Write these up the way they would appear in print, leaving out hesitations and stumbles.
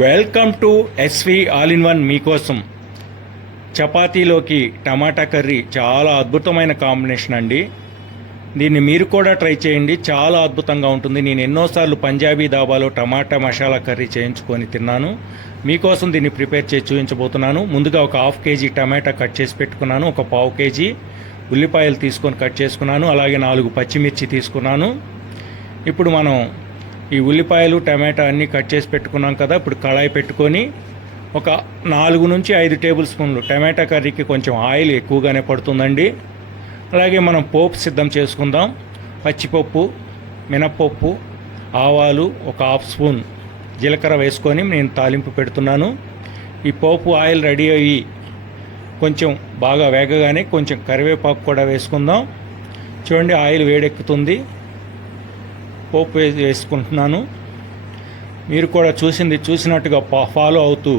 Welcome to SV all in one. మీకోసం చపాతీలోకి టమాటా curry చాలా అద్భుతమైన కాంబినేషన్ అండి. దీన్ని మీరు కూడా ట్రై చేయండి, చాలా అద్భుతంగా ఉంటుంది. నేను ఎన్నోసార్లు పంజాబీ దాబాలో టమాటా మసాలా కర్రీ చేయించుకొని తిన్నాను. మీకోసం దీన్ని ప్రిపేర్ చేసి చూపించబోతున్నాను. ముందుగా ఒక హాఫ్ కేజీ టమాటా కట్ చేసి పెట్టుకున్నాను, ఒక పావు కేజీ ఉల్లిపాయలు తీసుకొని కట్ చేసుకున్నాను, అలాగే 4 పచ్చిమిర్చి తీసుకున్నాను. ఇప్పుడు మనం ఈ ఉల్లిపాయలు టమాటా అన్నీ కట్ చేసి పెట్టుకున్నాం కదా. ఇప్పుడు కళాయి పెట్టుకొని ఒక 4 నుంచి 5 టేబుల్ స్పూన్లు టమాటా కర్రీకి కొంచెం ఆయిల్ ఎక్కువగానే పడుతుందండి. అలాగే మనం పోపు సిద్ధం చేసుకుందాం. పచ్చిపప్పు, మినప్పప్పు, ఆవాలు, ఒక హాఫ్ స్పూన్ జీలకర్ర వేసుకొని నేను తాలింపు పెడుతున్నాను. ఈ పోపు ఆయిల్ రెడీ అయ్యి కొంచెం బాగా వేగగానే కొంచెం కరివేపాకు కూడా వేసుకుందాం. చూడండి, ఆయిల్ వేడెక్కుతుంది. పోపు వేసుకుంటున్నాను. మీరు కూడా చూసినట్టుగా ఫాలో అవుతూ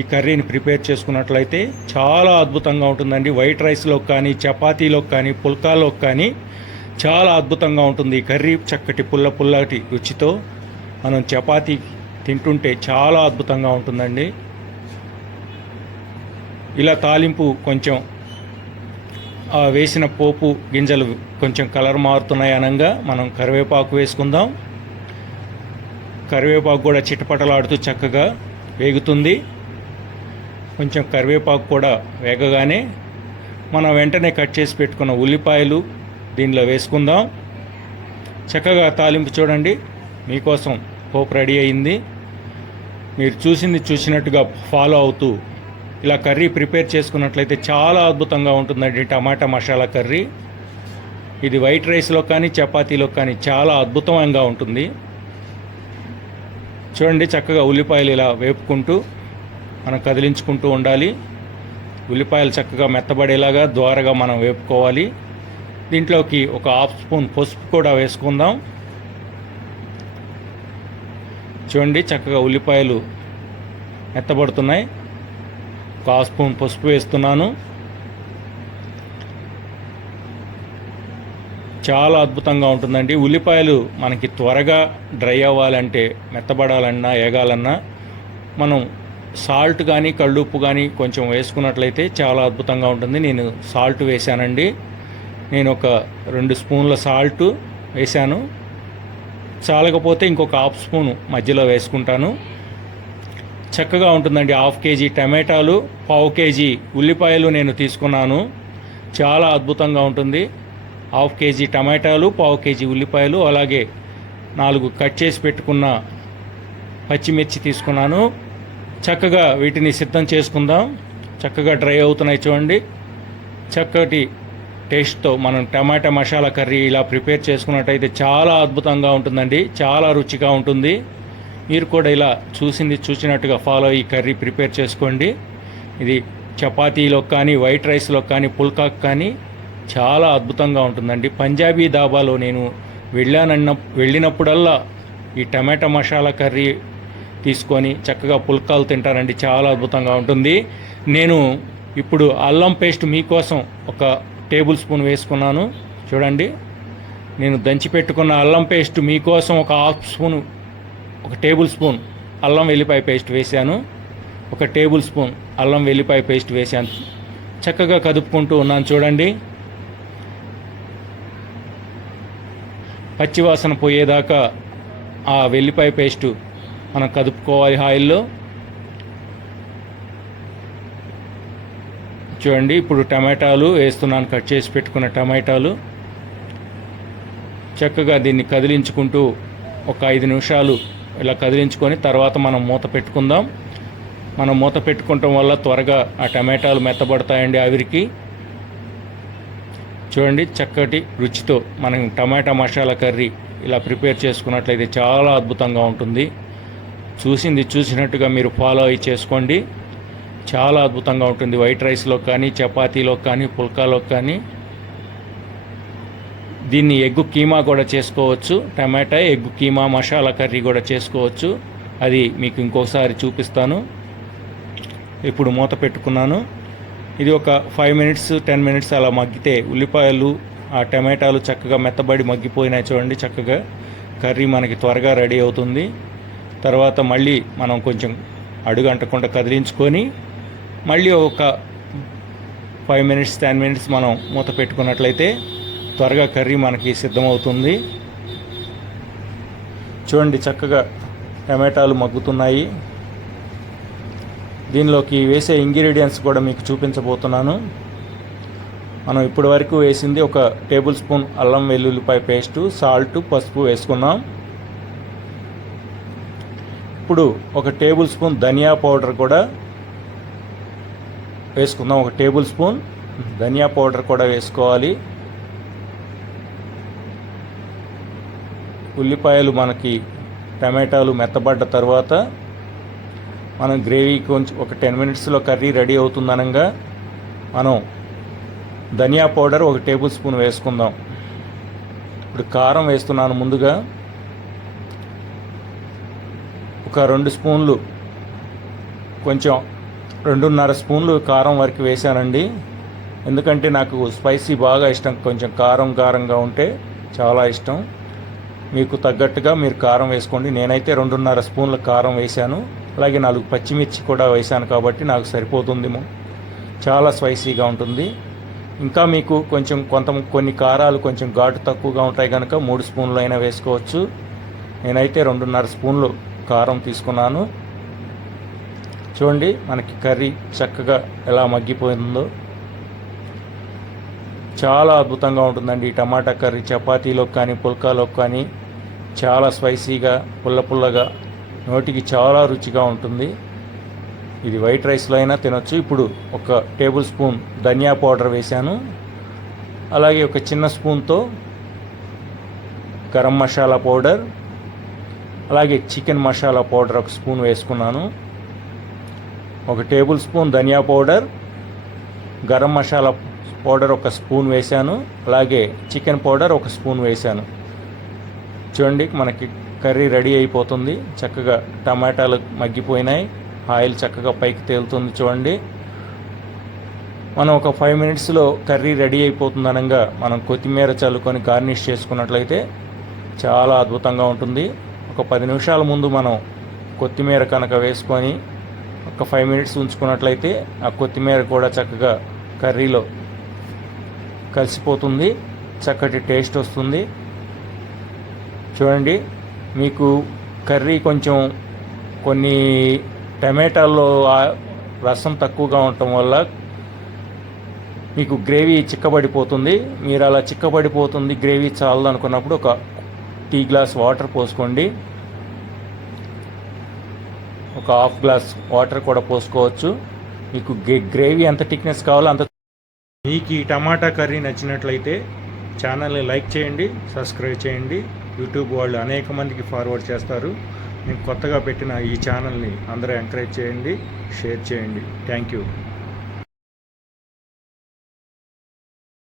ఈ కర్రీని ప్రిపేర్ చేసుకున్నట్లయితే చాలా అద్భుతంగా ఉంటుందండి. వైట్ రైస్లోకి కానీ, చపాతీలోకి కానీ, పుల్కాలోకి కానీ చాలా అద్భుతంగా ఉంటుంది ఈ కర్రీ. చక్కటి పుల్లటి రుచితో మనం చపాతీ తింటుంటే చాలా అద్భుతంగా ఉంటుందండి. ఇలా తాలింపు కొంచెం వేసిన పోపు గింజలు కొంచెం కలర్ మారుతున్నాయి అనగా మనం కరివేపాకు వేసుకుందాం. కరివేపాకు కూడా చిటపటలాడుతూ చక్కగా వేగుతుంది. కొంచెం కరివేపాకు కూడా వేగగానే మనం వెంటనే కట్ చేసి పెట్టుకున్న ఉల్లిపాయలు దీనిలో వేసుకుందాం. చక్కగా తాలింపు చూడండి, మీకోసం పోపు రెడీ అయింది. మీరు చూసినట్టుగా ఫాలో అవుతూ ఇలా కర్రీ ప్రిపేర్ చేసుకున్నట్లయితే చాలా అద్భుతంగా ఉంటుందండి టమాటా మసాలా కర్రీ. ఇది వైట్ రైస్లో కానీ, చపాతీలో కానీ చాలా అద్భుతంగా ఉంటుంది. చూడండి, చక్కగా ఉల్లిపాయలు ఇలా వేపుకుంటూ మనం కదిలించుకుంటూ ఉండాలి. ఉల్లిపాయలు చక్కగా మెత్తబడేలాగా ద్వారగా మనం వేపుకోవాలి. దీంట్లోకి ఒక హాఫ్ స్పూన్ పసుపు కూడా వేసుకుందాం. చూడండి, చక్కగా ఉల్లిపాయలు మెత్తబడుతున్నాయి. ఒక హాఫ్ స్పూన్ పసుపు వేస్తున్నాను. చాలా అద్భుతంగా ఉంటుందండి. ఉల్లిపాయలు మనకి త్వరగా డ్రై అవ్వాలంటే, మెత్తబడాలన్నా, ఏగాలన్నా మనం సాల్ట్ కానీ, కళ్ళుప్పు కానీ కొంచెం వేసుకున్నట్లయితే చాలా అద్భుతంగా ఉంటుంది. నేను సాల్ట్ వేశానండి. నేను ఒక 2 స్పూన్ల సాల్ట్ వేశాను. చాలకపోతే ఇంకొక హాఫ్ స్పూను మధ్యలో వేసుకుంటాను. చక్కగా ఉంటుందండి. హాఫ్ కేజీ టమాటాలు, పావు కేజీ ఉల్లిపాయలు నేను తీసుకున్నాను. చాలా అద్భుతంగా ఉంటుంది. హాఫ్ కేజీ టమాటాలు, పావు కేజీ ఉల్లిపాయలు, అలాగే 4 కట్ చేసి పెట్టుకున్న పచ్చిమిర్చి తీసుకున్నాను. చక్కగా వీటిని సిద్ధం చేసుకుందాం. చక్కగా డ్రై అవుతున్నాయి చూడండి. చక్కటి టేస్ట్తో మనం టమాటా మసాలా కర్రీ ఇలా ప్రిపేర్ చేసుకున్నట్టయితే చాలా అద్భుతంగా ఉంటుందండి, చాలా రుచిగా ఉంటుంది. మీరు కూడా ఇలా చూసినట్టుగా ఫాలో ఈ కర్రీ ప్రిపేర్ చేసుకోండి. ఇది చపాతీలో కానీ, వైట్ రైస్లో కానీ, పుల్కాకు కానీ చాలా అద్భుతంగా ఉంటుందండి. పంజాబీ దాబాలో నేను వెళ్ళినప్పుడల్లా ఈ టమాటా మసాలా కర్రీ తీసుకొని చక్కగా పుల్కాలు తింటారండి, చాలా అద్భుతంగా ఉంటుంది. నేను ఇప్పుడు అల్లం పేస్ట్ మీకోసం ఒక టేబుల్ స్పూన్ వేసుకున్నాను. చూడండి, నేను దంచి పెట్టుకున్న అల్లం పేస్ట్ మీకోసం ఒక టేబుల్ స్పూన్ అల్లం వెల్లిపాయ పేస్ట్ వేశాను. ఒక టేబుల్ స్పూన్ అల్లం వెల్లిపాయ పేస్ట్ వేశాను. చక్కగా కదుపుకుంటూ ఉన్నాను. చూడండి, పచ్చివాసన పోయేదాకా ఆ వెల్లిపాయ పేస్టు మనం కదుపుకోవాలి ఆయిల్లో. చూడండి, ఇప్పుడు టమాటాలు వేస్తున్నాను, కట్ చేసి పెట్టుకున్న టమాటాలు. చక్కగా దీన్ని కదిలించుకుంటూ ఒక 5 నిమిషాలు ఇలా కదిలించుకొని తర్వాత మనం మూత పెట్టుకుందాం. మనం మూత పెట్టుకోవటం వల్ల త్వరగా ఆ టమాటాలు మెత్తబడతాయండి ఆవిరికి. చూడండి, చక్కటి రుచితో మనం టమాటా మసాలా కర్రీ ఇలా ప్రిపేర్ చేసుకున్నట్లయితే చాలా అద్భుతంగా ఉంటుంది. చూసినట్టుగా మీరు ఫాలో అయ్యి చేసుకోండి, చాలా అద్భుతంగా ఉంటుంది. వైట్ రైస్లో కానీ, చపాతీలో కానీ, పుల్కాలో కానీ. దీన్ని ఎగ్గు కీమా కూడా చేసుకోవచ్చు. టమాటా ఎగ్గు కీమా మసాలా కర్రీ కూడా చేసుకోవచ్చు. అది మీకు ఇంకోసారి చూపిస్తాను. ఇప్పుడు మూత పెట్టుకున్నాను. ఇది ఒక 5 మినిట్స్ 10 మినిట్స్ అలా మగ్గితే ఉల్లిపాయలు, ఆ టమాటాలు చక్కగా మెత్తబడి మగ్గిపోయినాయి చూడండి. చక్కగా కర్రీ మనకి త్వరగా రెడీ అవుతుంది. తర్వాత మళ్ళీ మనం కొంచెం అడుగు అంటకుండా కదిలించుకొని మళ్ళీ ఒక 5 మినిట్స్ 10 మినిట్స్ మనం మూత పెట్టుకున్నట్లయితే త్వరగా కర్రీ మనకి సిద్ధమవుతుంది. చూడండి, చక్కగా టమాటాలు మగ్గుతున్నాయి. దీనిలోకి వేసే ఇంగ్రీడియంట్స్ కూడా మీకు చూపించబోతున్నాను. మనం ఇప్పటి వరకు వేసింది ఒక టేబుల్ స్పూన్ అల్లం వెల్లుల్లిపాయ పేస్టు, సాల్ట్, పసుపు వేసుకున్నాం. ఇప్పుడు ఒక టేబుల్ స్పూన్ ధనియా పౌడర్ కూడా వేసుకుందాం. ఒక టేబుల్ స్పూన్ ధనియా పౌడర్ కూడా వేసుకోవాలి. ఉల్లిపాయలు మనకి టమాటాలు మెత్తబడ్డ తర్వాత మనం గ్రేవీ కొంచెం ఒక 10 మినిట్స్లో కర్రీ రెడీ అవుతుందనగా మనం ధనియా పౌడర్ ఒక టేబుల్ స్పూన్ వేసుకుందాం. ఇప్పుడు కారం వేస్తున్నాను. ముందుగా ఒక 2 స్పూన్లు, కొంచెం 2.5 స్పూన్లు కారం వరకు వేసానండి. ఎందుకంటే నాకు స్పైసీ బాగా ఇష్టం, కొంచెం కారంగా ఉంటే చాలా ఇష్టం. మీకు తగ్గట్టుగా మీరు కారం వేసుకోండి. నేనైతే 2.5 స్పూన్ల కారం వేశాను. అలాగే 4 పచ్చిమిర్చి కూడా వేశాను కాబట్టి నాకు సరిపోతుందేమో. చాలా స్పైసీగా ఉంటుంది. ఇంకా మీకు కొంచెం కొన్ని కారాలు కొంచెం ఘాటు తక్కువగా ఉంటాయి కనుక 3 స్పూన్లు అయినా వేసుకోవచ్చు. నేనైతే 2.5 స్పూన్లు కారం తీసుకున్నాను. చూడండి, మనకి కర్రీ చక్కగా ఎలా మగ్గిపోయిందో. చాలా అద్భుతంగా ఉంటుందండి ఈ టమాటా కర్రీ. చపాతీలో కానీ పుల్కాలో కానీ చాలా స్పైసీగా పుల్లగా నోటికి చాలా రుచిగా ఉంటుంది. ఇది వైట్ రైస్లో అయినా తినొచ్చు. ఇప్పుడు ఒక టేబుల్ స్పూన్ ధనియా పౌడర్ వేశాను. అలాగే ఒక చిన్న స్పూన్తో గరం మసాలా పౌడర్, అలాగే చికెన్ మసాలా పౌడర్ ఒక స్పూన్ వేసుకున్నాను. ఒక టేబుల్ స్పూన్ ధనియా పౌడర్, గరం మసాలా పౌడర్ ఒక స్పూన్ వేశాను. అలాగే చికెన్ పౌడర్ ఒక స్పూన్ వేశాను. చూడండి, మనకి కర్రీ రెడీ అయిపోతుంది. చక్కగా టమాటాలు మగ్గిపోయినాయి, ఆయిల్ చక్కగా పైకి తేలుతుంది. చూడండి, మనం ఒక 5 మినిట్స్లో కర్రీ రెడీ అయిపోతుంది అనగా మనం కొత్తిమీర చల్లుకొని గార్నిష్ చేసుకున్నట్లయితే చాలా అద్భుతంగా ఉంటుంది. ఒక 10 నిమిషాల ముందు మనం కొత్తిమీర కనుక వేసుకొని ఒక 5 మినిట్స్ ఉంచుకున్నట్లయితే ఆ కొత్తిమీర కూడా చక్కగా కర్రీలో కలిసిపోతుంది, చక్కటి టేస్ట్ వస్తుంది. చూడండి, మీకు కర్రీ కొంచెం కొన్ని టమాటాల్లో రసం తక్కువగా ఉండటం వల్ల మీకు గ్రేవీ చిక్కబడిపోతుంది. మీరు అలా చిక్కబడిపోతుంది, గ్రేవీ చాలదు అనుకున్నప్పుడు ఒక టీ గ్లాస్ వాటర్ పోసుకోండి. ఒక హాఫ్ గ్లాస్ వాటర్ కూడా పోసుకోవచ్చు. మీకు గ్రేవీ ఎంత థిక్నెస్ కావాలో అంత. మీకు ఈ టమాటా కర్రీ నచ్చినట్లయితే ఛానల్ని లైక్ చేయండి, సబ్స్క్రైబ్ చేయండి. యూట్యూబ్ వాళ్ళు అనేక మందికి ఫార్వర్డ్ చేస్తారు. నేను కొత్తగా పెట్టిన ఈ ఛానల్ని అందరూ ఎంకరేజ్ చేయండి, షేర్ చేయండి. Thank you.